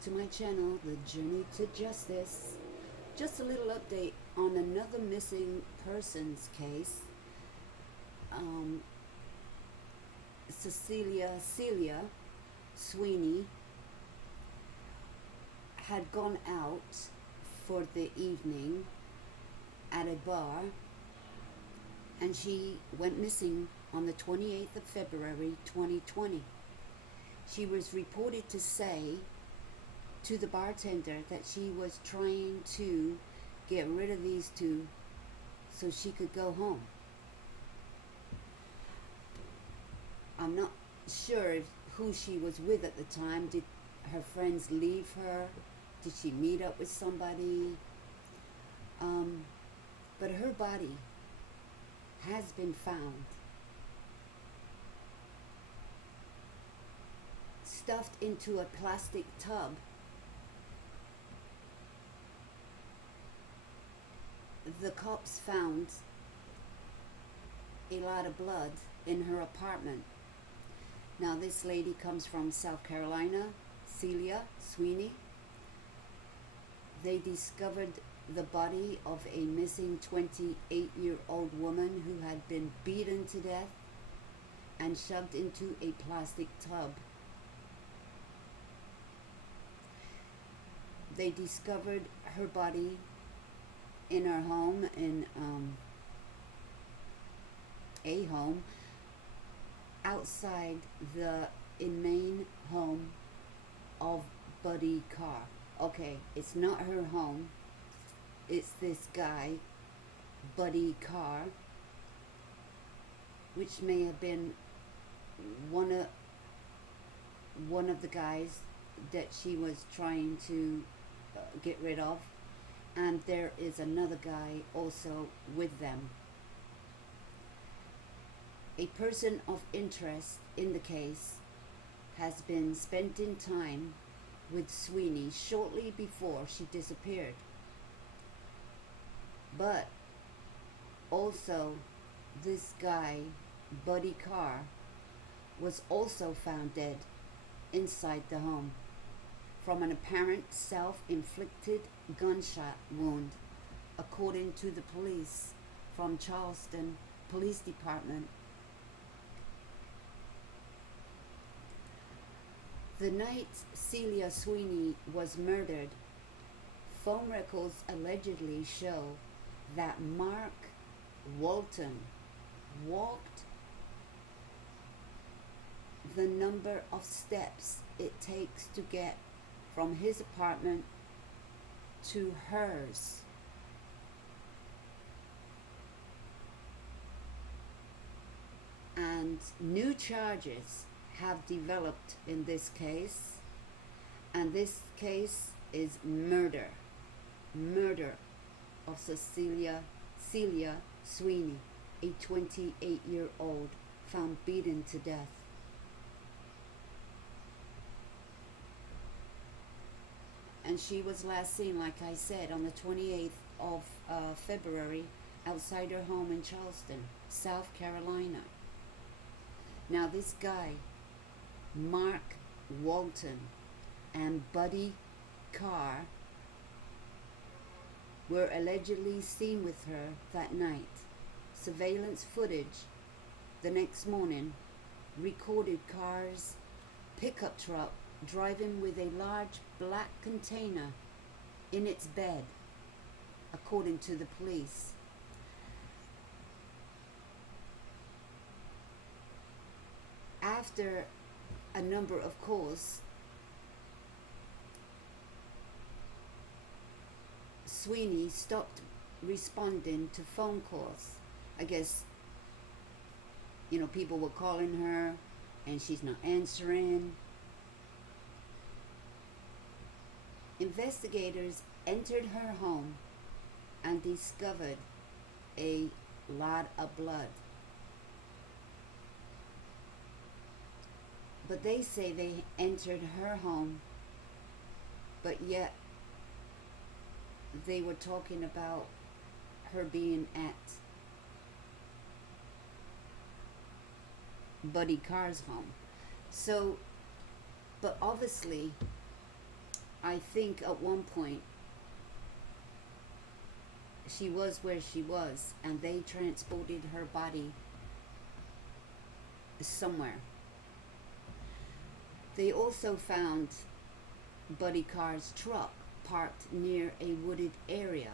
back to my channel, The Journey to Justice. Just a little update on another missing persons case. Um, Celia Sweeney had gone out for the evening at a bar, and she went missing on the 28th of February 2020. She was reported to say to the bartender that she was trying to get rid of these two so she could go home. I'm not sure who she was with at the time. Did her friends leave her? Did she meet up with somebody? But her body has been found, stuffed into a plastic tub. The cops found a lot of blood in her apartment. Now, this lady comes from South Carolina, Celia Sweeney. They discovered the body of a missing 28-year-old woman who had been beaten to death and shoved into a plastic tub. They discovered her body in her home, in a home outside the main home of Buddy Carr. Okay, it's not her home. It's this guy, Buddy Carr, which may have been one of the guys that she was trying to get rid of. And there is another guy also with them. A person of interest in the case has been spending time with Sweeney shortly before she disappeared. But also, this guy, Buddy Carr, was also found dead inside the home from an apparent self-inflicted gunshot wound, according to the police from Charleston Police Department. The night Celia Sweeney was murdered, phone records allegedly show that Mark Walton walked the number of steps it takes to get from his apartment to hers. And new charges have developed in this case, and this case is murder of Celia Sweeney, a 28-year-old found beaten to death. And she was last seen, like I said, on the 28th of February outside her home in Charleston, South Carolina. Now, this guy, Mark Walton, and Buddy Carr were allegedly seen with her that night. Surveillance footage the next morning recorded Carr's pickup truck driving with a large black container in its bed, according to the police. After a number of calls, Sweeney stopped responding to phone calls. I guess, people were calling her and she's not answering. Investigators entered her home and discovered a lot of blood. But they say they entered her home, but yet they were talking about her being at Buddy Carr's home. So, but obviously, I think at one point she was where she was, and they transported her body somewhere. They also found Buddy Carr's truck parked near a wooded area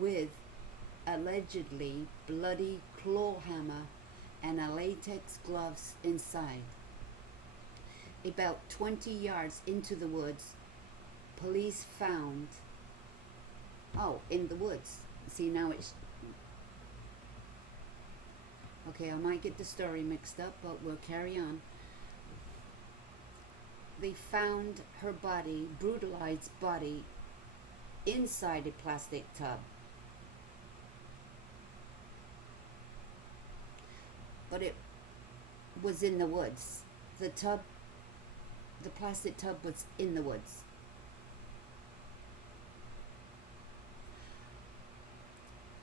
with allegedly bloody claw hammer and a latex gloves inside. About 20 yards into the woods, police found, in the woods. See, now it's, okay, I might get the story mixed up, but we'll carry on. They found her body, brutalized body, inside a plastic tub. But it was in the woods. The plastic tub was in the woods.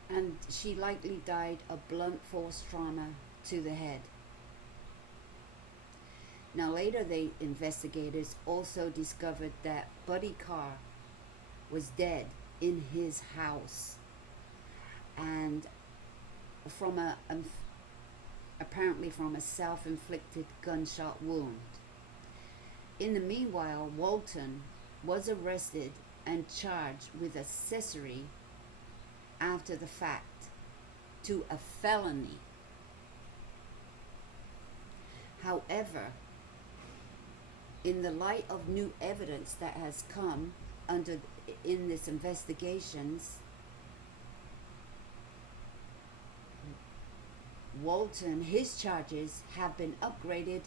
And she likely died of blunt force trauma to the head. Now later, investigators also discovered that Buddy Carr was dead in his house, and apparently from a self-inflicted gunshot wound. In the meanwhile, Walton was arrested and charged with accessory after the fact to a felony. However, in the light of new evidence that has come in this investigations, Walton, his charges have been upgraded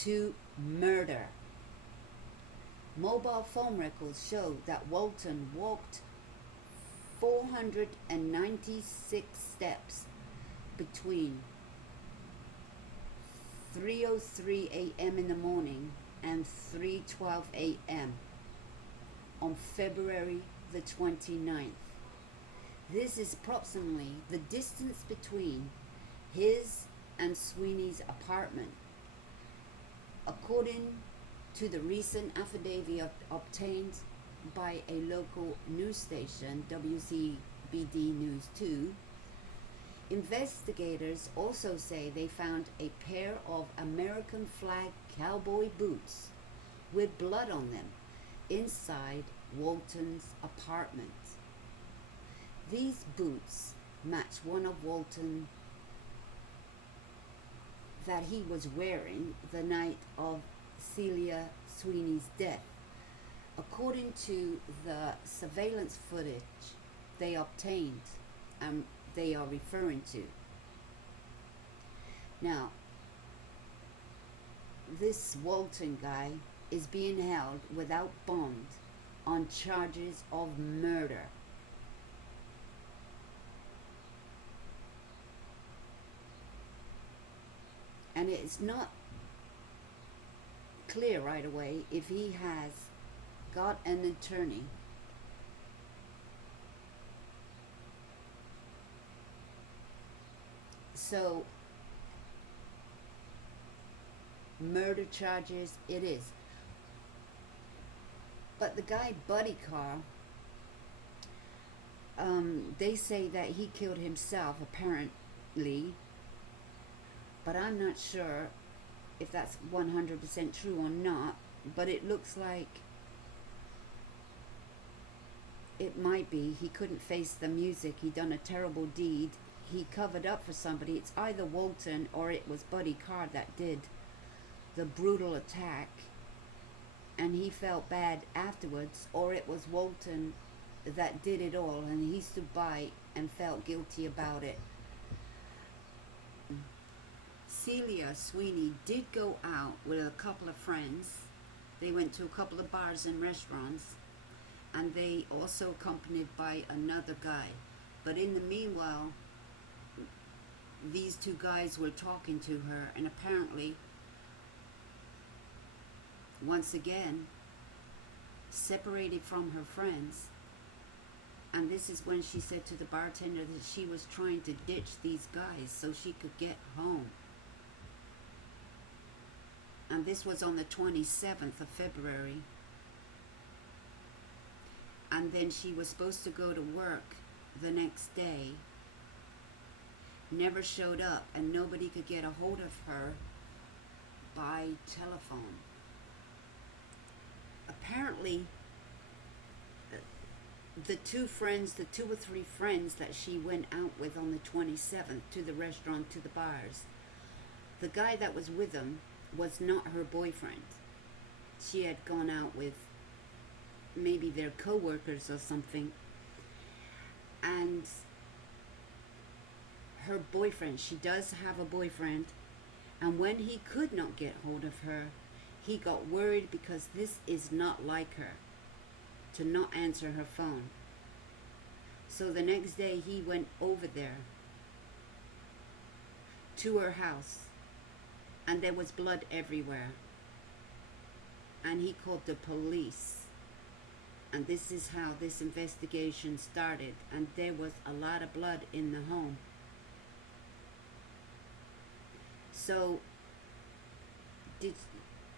to murder. Mobile phone records show that Walton walked 496 steps between 3:03 a.m. in the morning and 3:12 a.m. on February the 29th. This is approximately the distance between his and Sweeney's apartment. According to the recent affidavit obtained by a local news station, WCBD News 2, investigators also say they found a pair of American flag cowboy boots with blood on them inside Walton's apartment. These boots match one of Walton that he was wearing the night of Celia Sweeney's death. According to the surveillance footage they obtained, they are referring to. Now, this Walton guy is being held without bond on charges of murder. And it's not clear right away if he has got an attorney. So, murder charges it is. But the guy, Buddy Carr, they say that he killed himself, apparently. But I'm not sure if that's 100% true or not. But it looks like it might be. He couldn't face the music. He done a terrible deed. He covered up for somebody. It's either Walton or it was Buddy Carr that did the brutal attack, and he felt bad afterwards, or it was Walton that did it all and he stood by and felt guilty about it. Celia Sweeney did go out with a couple of friends. They went to a couple of bars and restaurants, and they also accompanied by another guy. But in the meanwhile, these two guys were talking to her, and apparently, once again, separated from her friends. And this is when she said to the bartender that she was trying to ditch these guys so she could get home. And this was on the 27th of February. and then she was supposed to go to work the next day, never showed up, and nobody could get a hold of her by telephone. Apparently, the two or three friends that she went out with on the 27th to the restaurant, to the bars, the guy that was with them was not her boyfriend. She had gone out with maybe their co-workers or something, and her boyfriend, she does have a boyfriend, and when he could not get hold of her, he got worried because this is not like her to not answer her phone. So the next day he went over there to her house, and there was blood everywhere, and he called the police, and this is how this investigation started, and there was a lot of blood in the home. So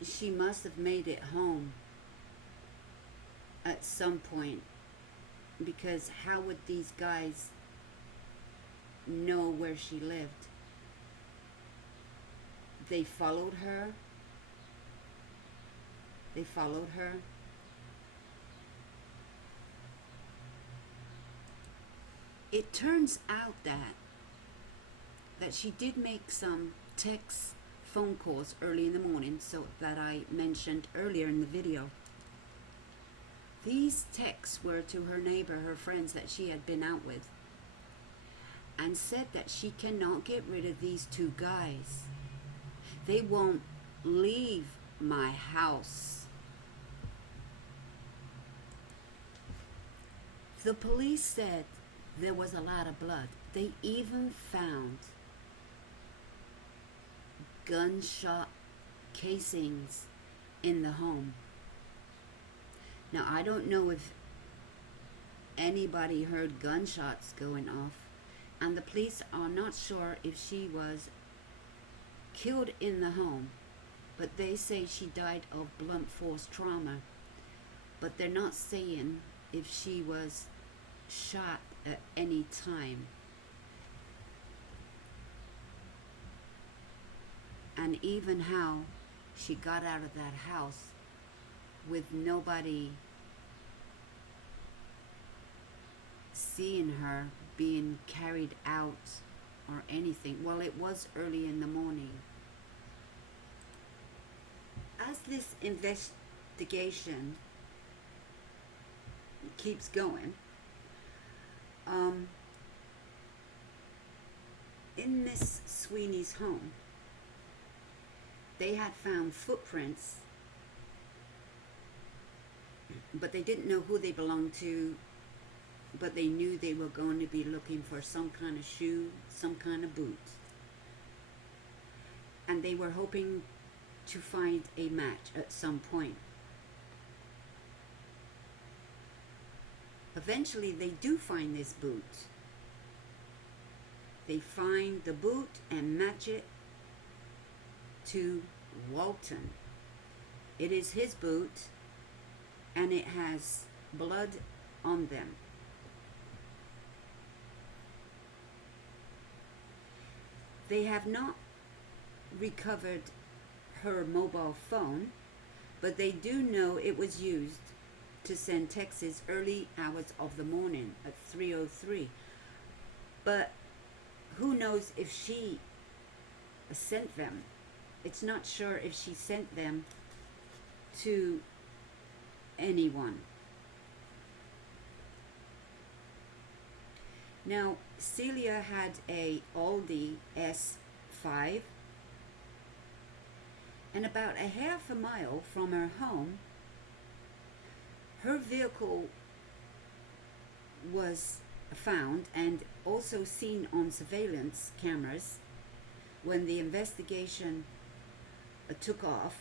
she must have made it home at some point, because how would these guys know where she lived? They followed her. It turns out that she did make some text phone calls early in the morning, so that I mentioned earlier in the video. These texts were to her neighbor, her friends that she had been out with, and said that she cannot get rid of these two guys. They won't leave my house. The police said there was a lot of blood. They even found gunshot casings in the home. Now, I don't know if anybody heard gunshots going off, and the police are not sure if she was killed in the home, but they say she died of blunt force trauma, but they're not saying if she was shot at any time. And even how she got out of that house with nobody seeing her being carried out or anything. Well, it was early in the morning. As this investigation keeps going, in Miss Sweeney's home, they had found footprints, but they didn't know who they belonged to, but they knew they were going to be looking for some kind of shoe, some kind of boot. And they were hoping to find a match at some point. Eventually, they do find this boot. They find the boot and match it to Walton. It is his boot, and it has blood on them. They have not recovered her mobile phone, but they do know it was used to send texts early hours of the morning at 3:03. But who knows if she sent them? It's not sure if she sent them to anyone. Now, Celia had a Aldi S5, and about a half a mile from her home, her vehicle was found and also seen on surveillance cameras when the investigation took off,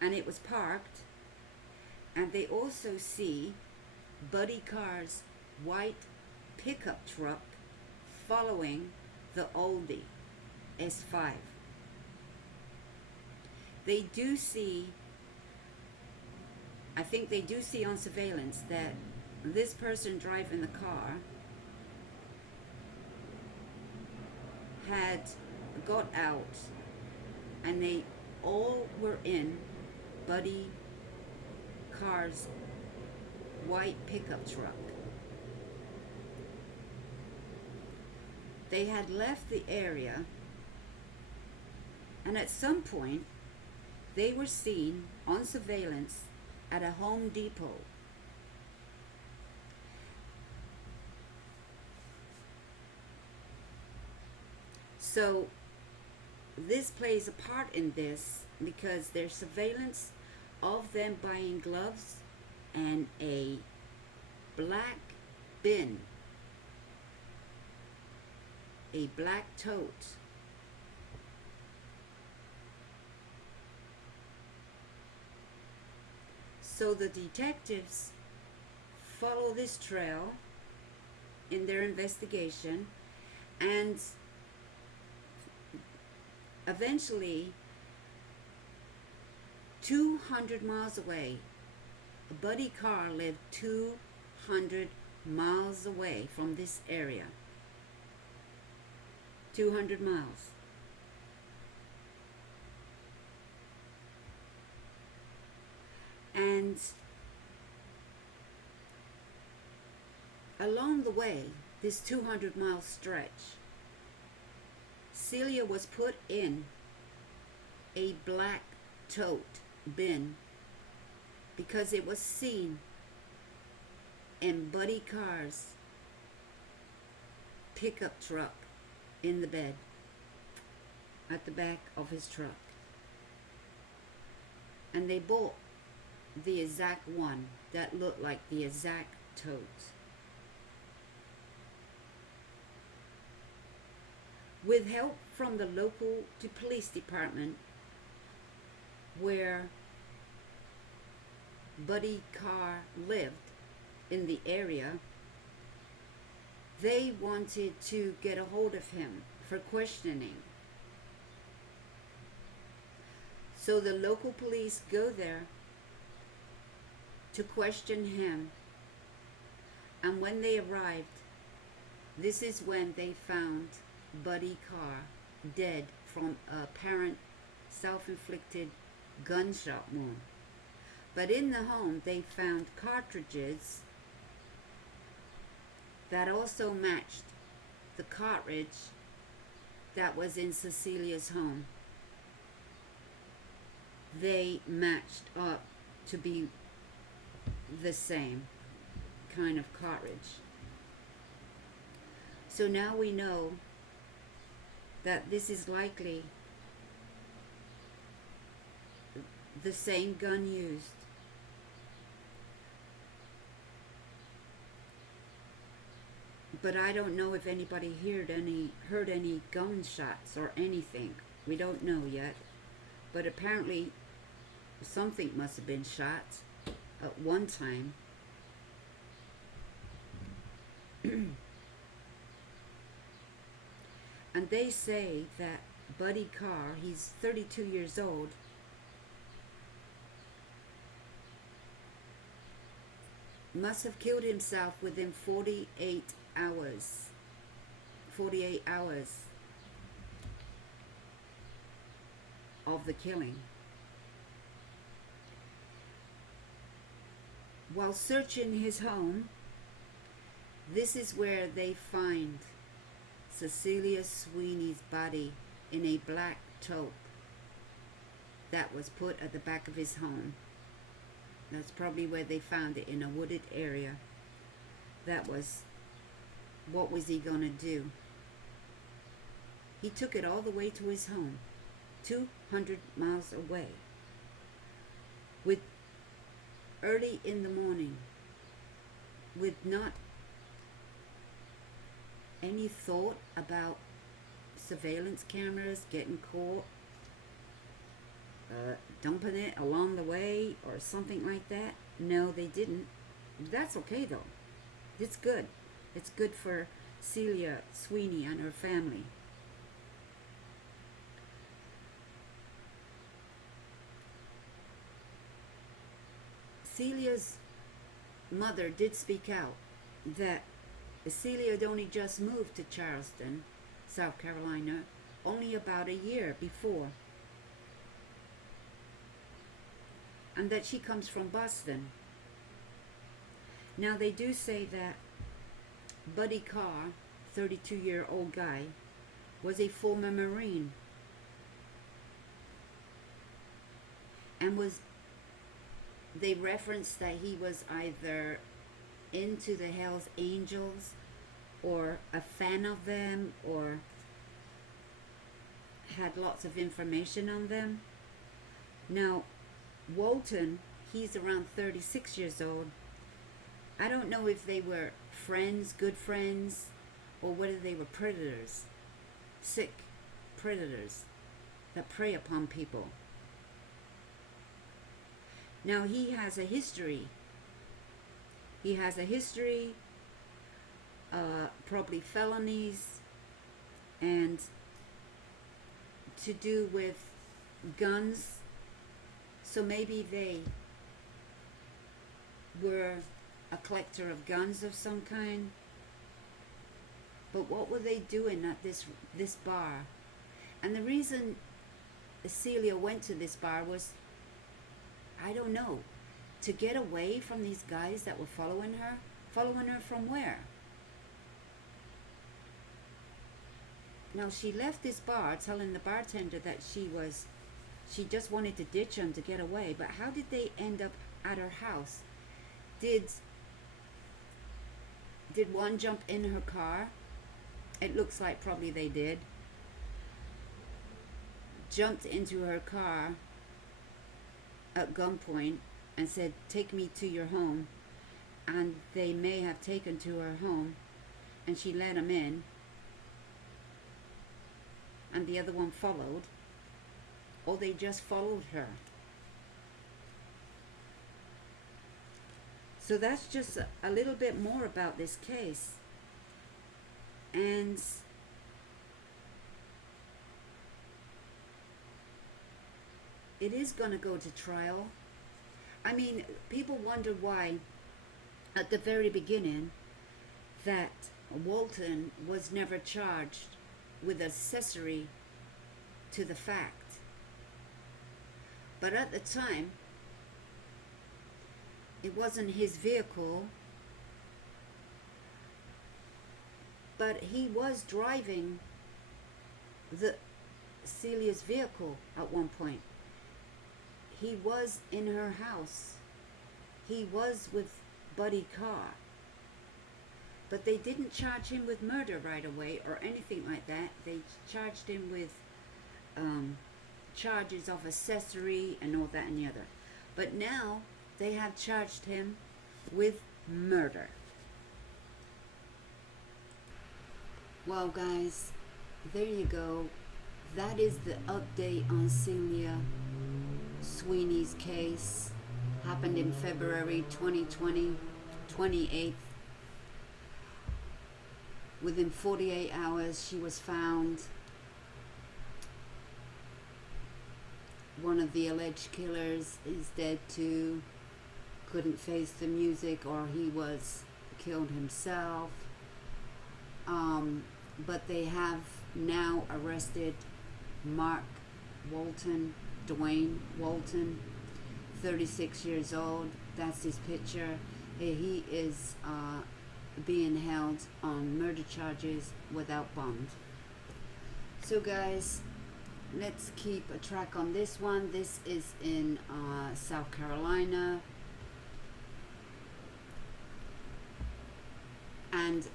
and it was parked, and they also see Buddy Carr's white pickup truck following the Aldi S5. They do see I think they do see on surveillance that this person driving the car had got out, and they all were in Buddy Carr's white pickup truck. They had left the area, and at some point they were seen on surveillance at a Home Depot. So this plays a part in this because there's surveillance of them buying gloves and a black bin, a black tote. So the detectives follow this trail in their investigation, and eventually 200 miles away, Buddy Carr lived 200 miles away from this area. 200 miles. And along the way, this 200-mile stretch, Celia was put in a black tote bin because it was seen in Buddy Carr's pickup truck in the bed at the back of his truck. And they bought the exact one that looked like the exact tote. With help from the local police department where Buddy Carr lived in the area, they wanted to get a hold of him for questioning. So the local police go there to question him, and when they arrived, this is when they found Buddy Carr dead from a apparent self-inflicted gunshot wound. But in the home, they found cartridges that also matched the cartridge that was in Cecilia's home. They matched up to be the same kind of cartridge. So now we know that this is likely the same gun used. But I don't know if anybody heard any gunshots or anything. We don't know yet. But apparently something must have been shot at one time. And they say that Buddy Carr, he's 32 years old, must have killed himself within 48 hours. 48 hours of the killing. While searching his home, this is where they find Celia Sweeney's body in a black tote that was put at the back of his home. That's probably where they found it, in a wooded area. That was, what was he gonna do? He took it all the way to his home, 200 miles away, with early in the morning, with not any thought about surveillance cameras getting caught, dumping it along the way or something like that. No, they didn't. That's okay though. It's good. It's good for Celia Sweeney and her family. Celia's mother did speak out that Celia had only just moved to Charleston, South Carolina, only about a year before, and that she comes from Boston. Now, they do say that Buddy Carr, 32-year-old guy, was a former Marine and they referenced that he was either into the Hells Angels or a fan of them or had lots of information on them. Now, Walton, he's around 36 years old. I don't know if they were friends, good friends, or whether they were predators, sick predators that prey upon people. Now, he has a history. He has a history, probably felonies, and to do with guns. So maybe they were a collector of guns of some kind. But what were they doing at this bar? And the reason Celia went to this bar was, I don't know, to get away from these guys that were following her. Following her from where? Now, she left this bar telling the bartender that she just wanted to ditch him to get away. But how did they end up at her house? Did one jump in her car? It looks like probably they did. Jumped into her car at gunpoint and said, "Take me to your home." And they may have taken to her home, and she let him in, and the other one followed, or they just followed her. So that's just a little bit more about this case. And it is going to go to trial. I mean, people wonder why, at the very beginning, that Walton was never charged with accessory to the fact. But at the time, it wasn't his vehicle, but he was driving Celia's vehicle at one point. He was in her house. He was with Buddy Carr. But they didn't charge him with murder right away or anything like that. They charged him with charges of accessory and all that and the other. But now they have charged him with murder. Well, guys, there you go. That is the update on Celia Sweeney's case. Happened in February 2020, 28th. Within 48 hours, she was found. One of the alleged killers is dead too. Couldn't face the music, or he was killed himself. But they have now arrested Mark Walton, Dwayne Walton, 36 years old. That's his picture. He is being held on murder charges without bond. So guys, let's keep a track on this one. This is in South Carolina. And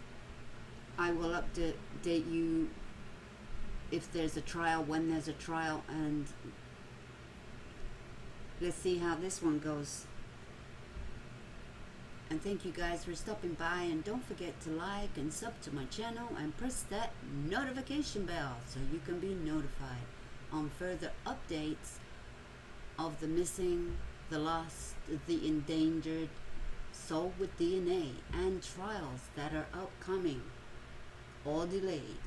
I will update you if there's a trial, when there's a trial, and let's see how this one goes. And thank you guys for stopping by, and don't forget to like and sub to my channel and press that notification bell so you can be notified on further updates of the missing, the lost, the endangered, solved with DNA, and trials that are upcoming or delayed.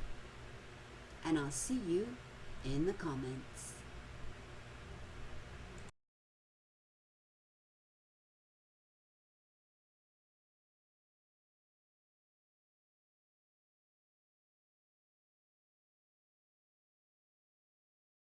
And I'll see you in the comments.